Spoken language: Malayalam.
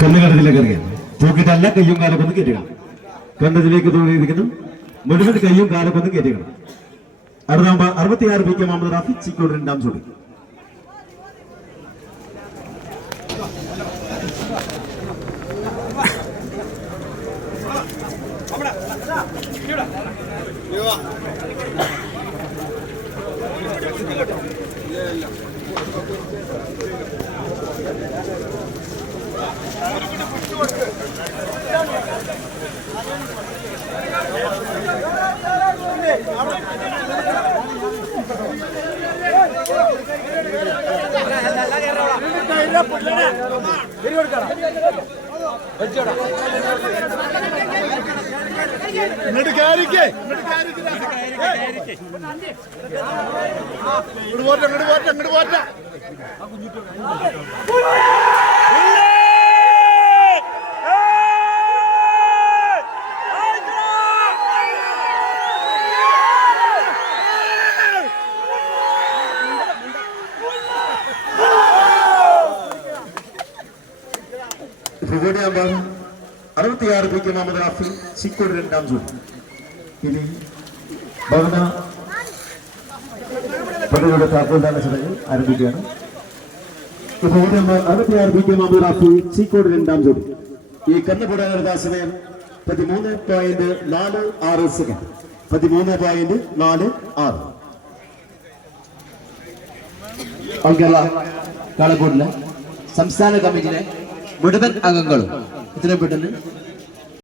കണ്ണുകടത്തിലേക്ക് ഇറങ്ങിയത് തൂക്കിട്ടല്ല കയ്യും കാലൊക്കെ ഒന്ന് കയറ്റിക്കണം. കണ്ണതിലേക്ക് തോന്നിയിരിക്കുന്നു. മുഴുവൻ കയ്യും കാലൊക്കെ ഒന്ന് കയറ്റിക്കണം. അടുത്ത number 66 P K Muhammad Rafi Chikkod രണ്ടാം ചൂടി. Number 66 P K Muhammad Rafi Chikkod രണ്ടാം ജോഡി. ഇനി ഭവന പള്ളിയുടെ താക്കോൽദാന ചടങ്ങ് ആരംഭിക്കുകയാണ്. ഇപ്പോൾ number 66 P K Muhammad Rafi Chikkod രണ്ടാം ജോഡി. ഈ കന്നുപുടാനുള്ള സമയം 13.46 സെക്കൻഡ്. 13.46. കേരള കാളക്കൂടിലെ സംസ്ഥാന കമ്മിറ്റിയിലെ മുഴുവൻ അംഗങ്ങളും ഇത്രയും പെട്ടെന്ന്